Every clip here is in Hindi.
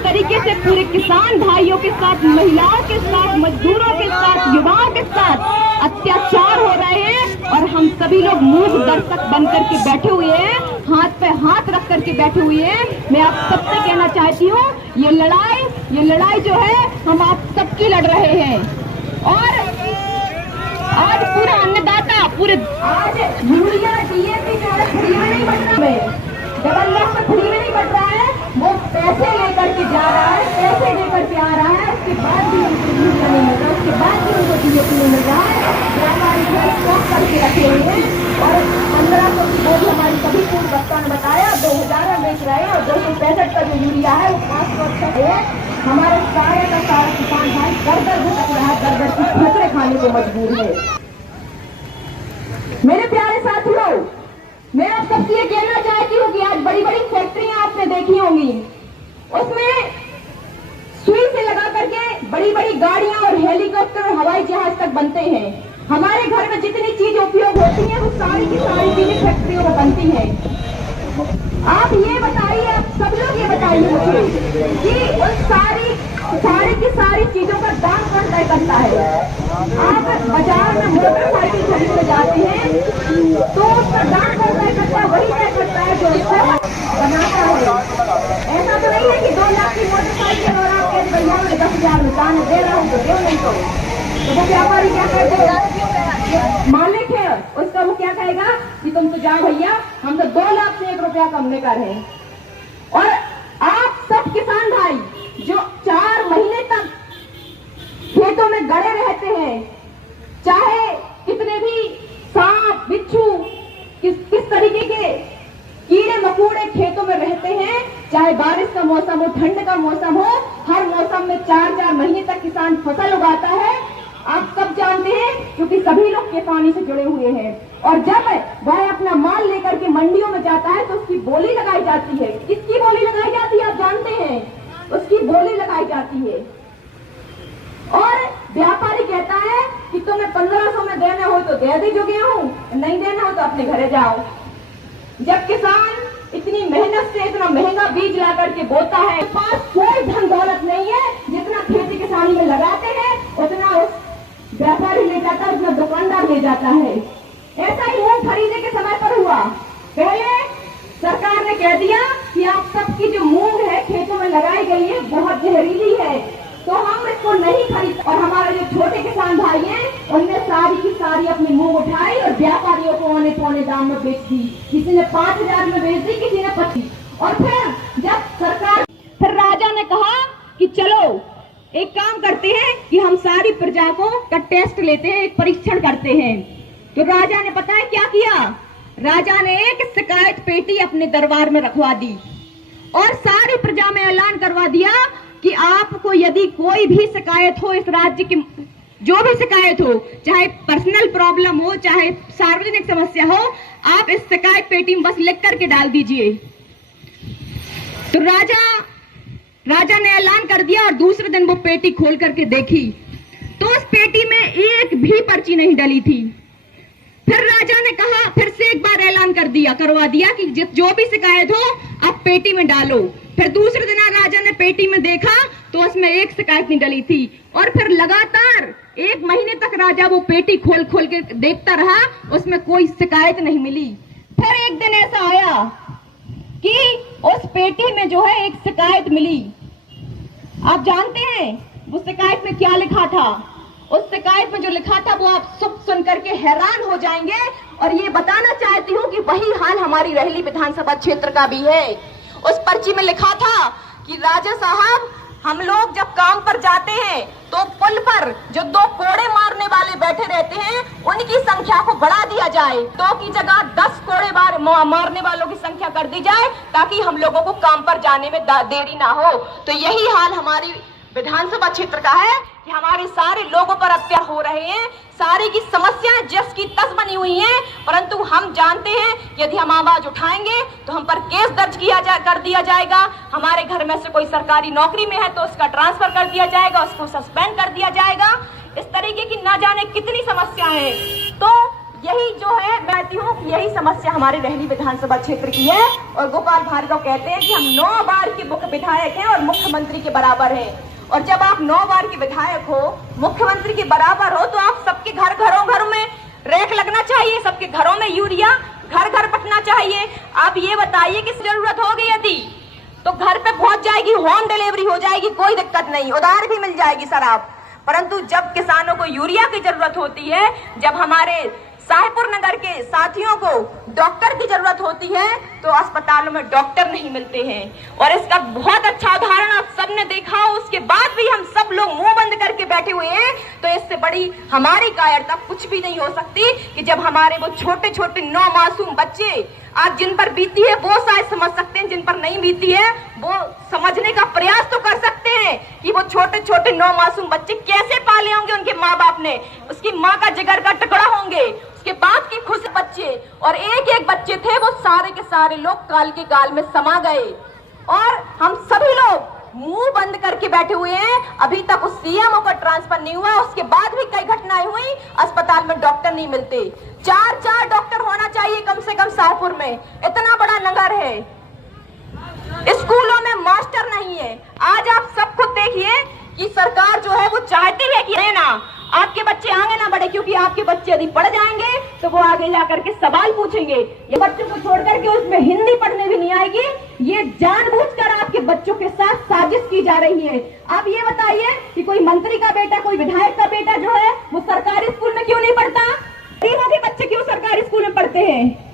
तरीके से पूरे किसान भाइयों के साथ, महिलाओं के साथ, मजदूरों के साथ, युवाओं के साथ अत्याचार हो रहे हैं और हम सभी लोग मूक दर्शक बनकर के बैठे हुए हैं, हाथ पे हाथ रख करके बैठे हुए हैं। मैं आप सबसे कहना चाहती हूँ, ये लड़ाई जो है हम आप सबकी लड़ रहे हैं। और आज पूरा अन्नदाता, पूरे आज यूरिया डीएपी जो है फ्री में नहीं बट रहा है, डबल लॉक फ्री में नहीं बट रहा है, वो पैसे लेकर के जा रहा है, पैसे लेकर के आ रहा है, उसके बाद भी उनको यूरिया नहीं मिल रहा, उसके बाद भी उनको डीएपी नहीं मिल रहा है। व्यापारी जो है स्टॉक करके रखे हुए हैं और 1500 की बोली हमारी सभी पूर्व वक्ता ने बताया 2000 में बेच रहे हैं और 265 का जो यूरिया है वो 500 है। हमारे सारे का सारा किसान भाई दर भटक रहा है, दर की ठोकरें खाने को मजबूर है। मेरे प्यारे साथियों, मैं आप सबसे ये कहना चाहती हूँ कि आज बड़ी बड़ी फैक्ट्रियां आपने देखी होंगी, उसमें सुई से लगा करके बड़ी बड़ी गाड़ियां और हेलीकॉप्टर और हवाई जहाज तक बनते हैं। हमारे घर में जितनी चीज उपयोग होती है वो सारी की सारी चीजें फैक्ट्रियों में बनती है। आप ये बताइए, आप सब लोग ये बताइए मुझे कि उन सारी की सारी चीजों का दाम कौन तय करता है? आप बाजार में मोटरसाइकिल खरीदने जाते हैं तो उसका दाम कौन तय करता है? वही तय करता है जो उसको बनाता है। ऐसा तो नहीं है कि 2 लाख की मोटरसाइकिल और आप कहते भैया मैं 10,000 में दाम दे रहा हूँ तो दे, नहीं तो वो व्यापारी क्या करते हैं, मालिक है उसका, वो क्या कहेगा कि तुम तो जाओ भैया, हम तो 2 लाख से 1 रुपया कम में कर रहे हैं। और आप सब किसान भाई जो 4 महीने तक खेतों में गड़े रहते हैं, चाहे कितने भी सांप बिच्छू किस तरीके के कीड़े मकोड़े खेतों में रहते हैं, चाहे बारिश का मौसम हो, ठंड का मौसम हो, हर मौसम में 4-4 महीने तक किसान फसल उगाता है। आप सब जानते हैं क्योंकि सभी लोग किसानी से जुड़े हुए हैं। और जब वह अपना माल लेकर के मंडियों में जाता है तो उसकी बोली लगाई जाती है। किसकी बोली लगाई जाती है आप जानते हैं? उसकी बोली लगाई जाती है और व्यापारी कहता है कि तुम्हें 1500 में देना हो तो दे दे जो गेहूं, नहीं देना हो तो अपने घरे जाओ। जब किसान इतनी मेहनत से इतना महंगा बीज ला करके बोता है, पास कोई धन दौलत नहीं है, जितना खेती किसानी में लगाते हैं उतना उस व्यापारी ले जाता है, उतना दुकानदार ले जाता है। ऐसा ही मूंग खरीदने के समय पर हुआ। पहले सरकार ने कह दिया कि आप सबकी जो मूंग है खेतों में लगाई गई है बहुत जहरीली है, तो हम इसको नहीं खरीद। और हमारे जो छोटे किसान भाई हैं उनने सारी की सारी अपनी मूंग उठाई और व्यापारियों को औने पौने दाम में बेच दी। किसी ने 5,000 में बेच दी, किसी ने 25। और फिर राजा ने कहा कि चलो एक काम करते हैं कि हम सारी प्रजा को का टेस्ट लेते हैं, एक परीक्षण करते हैं। तो राजा ने पता है क्या किया? राजा ने एक शिकायत पेटी अपने दरबार में रखवा दी और सारी प्रजा में ऐलान करवा दिया कि आपको यदि कोई भी शिकायत हो, इस राज्य की जो भी शिकायत हो, चाहे पर्सनल प्रॉब्लम हो, चाहे सार्वजनिक समस्या हो, आप इस शिकायत पेटी में बस लिख करके डाल दीजिए। तो राजा ने ऐलान कर दिया और दूसरे दिन वो पेटी खोल करके देखी तो उस पेटी में एक भी पर्ची नहीं डली थी। फिर राजा ने कहा, फिर से एक बार ऐलान करवा दिया कि जो भी शिकायत हो आप पेटी में डालो। फिर दूसरे दिन राजा ने पेटी में देखा तो उसमें एक शिकायत नहीं डली थी और फिर लगातार 1 महीने तक राजा वो पेटी खोल के देखता रहा, उसमें कोई शिकायत नहीं मिली। फिर एक दिन ऐसा आया कि उस पेटी में जो है एक शिकायत मिली। आप जानते हैं वो शिकायत में क्या लिखा था? उस शिकायत में जो लिखा था वो आप सब सुन करके हैरान हो जाएंगे। और ये बताना चाहती हूँ कि वही हाल हमारी रहली विधानसभा क्षेत्र का भी है। उस पर्ची में लिखा था कि राजा साहब, हम लोग जब काम पर जाते हैं तो पुल पर जो 2 कोड़े मारने वाले बैठे रहते हैं उनकी संख्या को बढ़ा दिया जाए, 2 की जगह 10 कोड़े मारने वालों की संख्या कर दी जाए ताकि हम लोगों को काम पर जाने में देरी ना हो। तो यही हाल हमारी विधानसभा क्षेत्र का है कि हमारे सारे लोगों पर अत्याचार हो रहे हैं, सारी की समस्याएं जस की तस बनी हुई हैं, परंतु हम जानते हैं यदि हम आवाज उठाएंगे तो हम पर केस दर्ज कर दिया जाएगा। हमारे घर में से कोई सरकारी नौकरी में है तो उसका ट्रांसफर कर दिया जाएगा, उसको सस्पेंड कर दिया जाएगा। इस तरीके की ना जाने कितनी समस्याएं हैं। तो यही जो है मैं कहती हूँ, यही समस्या हमारे रेहली विधानसभा क्षेत्र की है। और गोपाल भार्गव कहते हैं कि हम 9 बार के मुख्य विधायक हैं और मुख्यमंत्री के बराबर हैं। और जब आप 9 बार के विधायक हो, मुख्यमंत्री के बराबर हो, तो आप सबके घरों में रेख लगना चाहिए, सबके घरों में यूरिया घर बटना चाहिए। आप ये बताइए कि जरूरत होगी यदि तो घर पे पहुंच जाएगी, होम डिलीवरी हो जाएगी, कोई दिक्कत नहीं, उधार भी मिल जाएगी शराब। परंतु जब किसानों को यूरिया की जरूरत होती है, जब हमारे साहेबपुर नगर के साथियों को डॉक्टर की जरूरत होती है, तो अस्पतालों में डॉक्टर नहीं मिलते हैं। और इसका बहुत अच्छा उदाहरण आप सबने देखा हो, उसके बाद भी हम सब लोग मुंह बंद करके बैठे हुए हैं। तो इससे बड़ी हमारी कायरता कुछ भी नहीं हो सकती कि जब हमारे वो छोटे छोटे 9 मासूम बच्चे, आज जिन पर बीती है वो शायद समझ सकते हैं, जिन पर नहीं बीती है वो समझने का प्रयास तो कर सकते हैं कि वो छोटे छोटे 9 मासूम बच्चे कैसे पाले होंगे उनके माँ बाप ने, उसकी माँ का जिगर का टुकड़ा होंगे, उसके बाप की खुश बच्चे, और एक एक बच्चे थे, वो सारे के सारे लोग काल के गाल में समा गए। और हम सभी लोग मुंह बंद करके बैठे हुए हैं। अभी तक उस सीएमओ का ट्रांसफर नहीं हुआ, उसके बाद भी कई घटनाएं हुई, अस्पताल में डॉक्टर नहीं मिलते। 4 डॉक्टर होना चाहिए कम से कम शाहपुर में, इतना बड़ा नगर है। स्कूलों में मास्टर नहीं है। आज आप सब खुद देखिए कि सरकार जो है वो चाहती है कि है ना आपके बच्चे आगे ना बढ़े, क्योंकि आपके बच्चे यदि पढ़ जाएंगे तो वो आगे जाकर के सवाल पूछेंगे। ये बच्चों को छोड़ करके उसमें हिंदी पढ़ने भी नहीं आएगी। ये जानबूझकर आपके बच्चों के साथ साजिश की जा रही है। आप ये बताइए कि कोई मंत्री का बेटा, कोई विधायक का बेटा जो है वो सरकारी स्कूल में क्यों नहीं पढ़ता? गरीबों के बच्चे क्यों सरकारी स्कूल में पढ़ते हैं?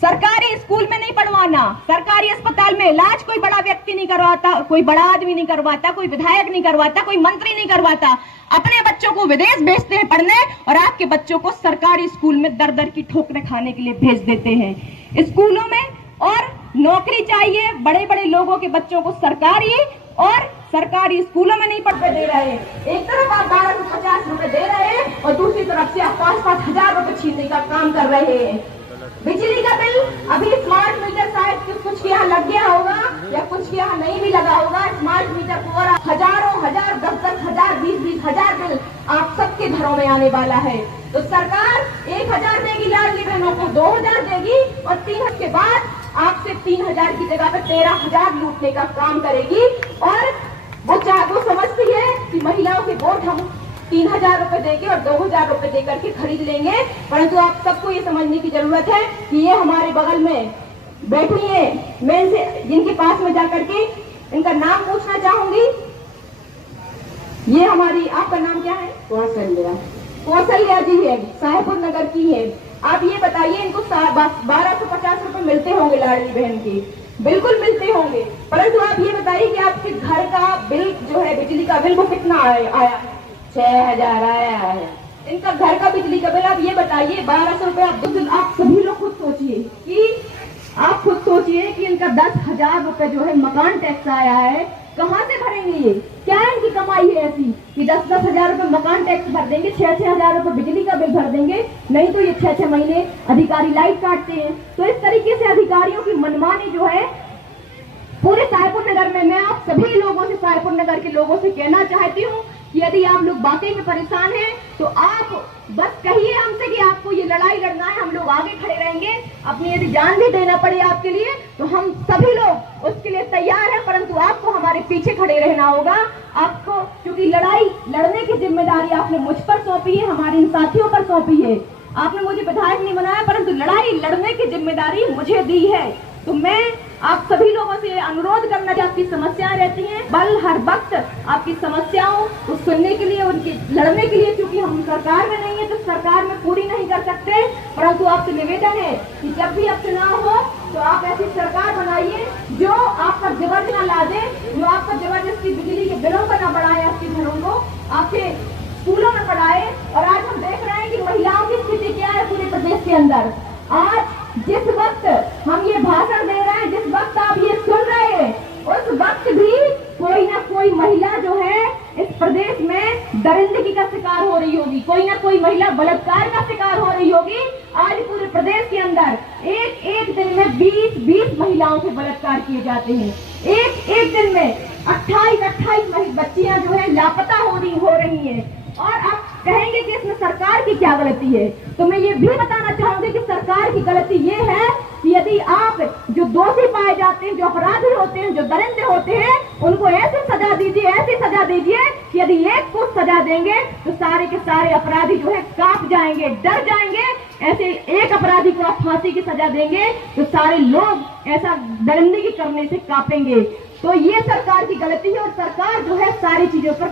सरकारी स्कूल में नहीं पढ़वाना, सरकारी अस्पताल में इलाज कोई बड़ा व्यक्ति नहीं करवाता, कोई बड़ा आदमी नहीं करवाता, कोई विधायक नहीं करवाता, कोई मंत्री नहीं करवाता। अपने बच्चों को विदेश भेजते हैं पढ़ने और आपके बच्चों को सरकारी स्कूल में दर दर की ठोकरें खाने के लिए भेज देते हैं स्कूलों में। और नौकरी चाहिए बड़े बड़े लोगों के बच्चों को सरकारी, और सरकारी स्कूलों में नहीं पढ़ने दे रहे हैं। एक तरफ आप 1250 रुपए दे रहे हैं और दूसरी तरफ से आप 5-5 हजार रुपए छीनने का काम कर रहे हैं। बिजली का बिल अभी स्मार्ट मीटर शायद कुछ के यहाँ लग गया होगा या कुछ के यहाँ नहीं भी लगा होगा। स्मार्ट मीटर को और हजारों हजार, 10-10 हजार, 20-20 हजार बिल आप सबके घरों में आने वाला है। तो सरकार 1000 देगी लाडली बहनों को, 2000 देगी और 3 के बाद आपसे 3000 की जगह पर 13000 लूटने का काम करेगी। और वो समझती है कि महिलाओं के वोट हम 3000 रुपए देके और 2000 रुपए देकर के खरीद लेंगे। परंतु आप सबको ये समझने की जरूरत है कि ये हमारे बगल में बैठी है, मैं इनसे जिनके पास में जाकर के इनका नाम पूछना चाहूंगी। ये हमारी, आपका नाम क्या है? कौशल्या जी है, साहेबपुर नगर की है। आप ये बताइए, इनको 1250 रुपए मिलते होंगे लाडली बहन के? बिल्कुल मिलते होंगे। परंतु आप ये बताइए कि आपके घर का बिल जो है, बिजली का बिल, वो कितना आया? 6000 आया है। इनका घर का बिजली का बिल आप ये बताइए 1200 रुपए। आप सभी लोग खुद सोचिए कि आप खुद सोचिए कि इनका 10,000 रुपए जो है मकान टैक्स आया है, कहाँ से भरेंगे ये? क्या इनकी कमाई है ऐसी कि 10-10 हजार रुपए मकान टैक्स भर देंगे, 6-6 हजार रुपए बिजली का बिल भर देंगे? नहीं तो ये 6-6 महीने अधिकारी लाइट काटते हैं। तो इस तरीके से अधिकारियों की मनमानी जो है पूरे साहेबपुर नगर में, मैं आप सभी लोगों से, साहेबपुर नगर के लोगों से कहना चाहती हूँ कि यदि आप लोग वाकई में परेशान हैं तो आप बस कहिए हमसे कि आपको ये लड़ाई लड़ना है, हम लोग आगे खड़े रहेंगे। अपनी यदि जान भी देना पड़े आपके लिए तो हम सभी लोग उसके लिए तैयार हैं। परंतु आपको हमारे पीछे खड़े रहना होगा। आपको, क्योंकि लड़ाई लड़ने की जिम्मेदारी आपने मुझ पर सौंपी है, हमारे इन साथियों पर सौंपी है। आपने मुझे विधायक नहीं बनाया, परंतु लड़ाई लड़ने की जिम्मेदारी मुझे दी है। तो मैं आप सभी लोगों से अनुरोध करना कि आपकी समस्याएं रहती हैं, बल हर वक्त आपकी समस्याओं को सुनने के लिए, उनके लड़ने के लिए, क्योंकि हम सरकार में नहीं है तो सरकार में पूरी नहीं कर सकते। परंतु आपसे निवेदन है कि जब भी अब चुनाव हो तो आप ऐसी सरकार बनाइए जो आपका जबरदस्ती ना ला दे, जो आपका जबरदस्ती बिजली के बिलों पर ना बढ़ाए, आपके घरों को आपके स्कूलों में पढ़ाए। और आज हम देख रहे हैं कि महिलाओं की स्थिति क्या है पूरे प्रदेश के अंदर। आज जिस वक्त हम ये भाषण दे रहे हैं, जिस वक्त आप ये सुन रहे हैं, उस वक्त भी कोई ना कोई महिला जो है इस प्रदेश में दरिंदगी का शिकार हो रही होगी, कोई ना कोई महिला बलात्कार का शिकार हो रही होगी। आज पूरे प्रदेश के अंदर एक दिन में 20 महिलाओं के बलात्कार किए जाते हैं। एक दिन में 28 बच्चियां जो है लापता हो रही हैं। और आप कहेंगे कि इसमें सरकार की क्या गलती है? तो मैं ये भी बताना चाहूंगी कि सरकार की गलती ये है कि यदि आप जो दोषी पाए जाते हैं, जो अपराधी होते हैं, जो दरिंदे होते हैं, उनको ऐसी सजा दीजिए, ऐसी सजा दीजिए कि यदि एक को सजा देंगे तो सारे के सारे अपराधी जो है कांप जाएंगे, डर जाएंगे। ऐसे एक अपराधी को आप फांसी की सजा देंगे तो सारे लोग ऐसा दरिंदगी करने से कांपेंगे। तो ये सरकार की गलती है और सरकार जो है सारी चीजों पर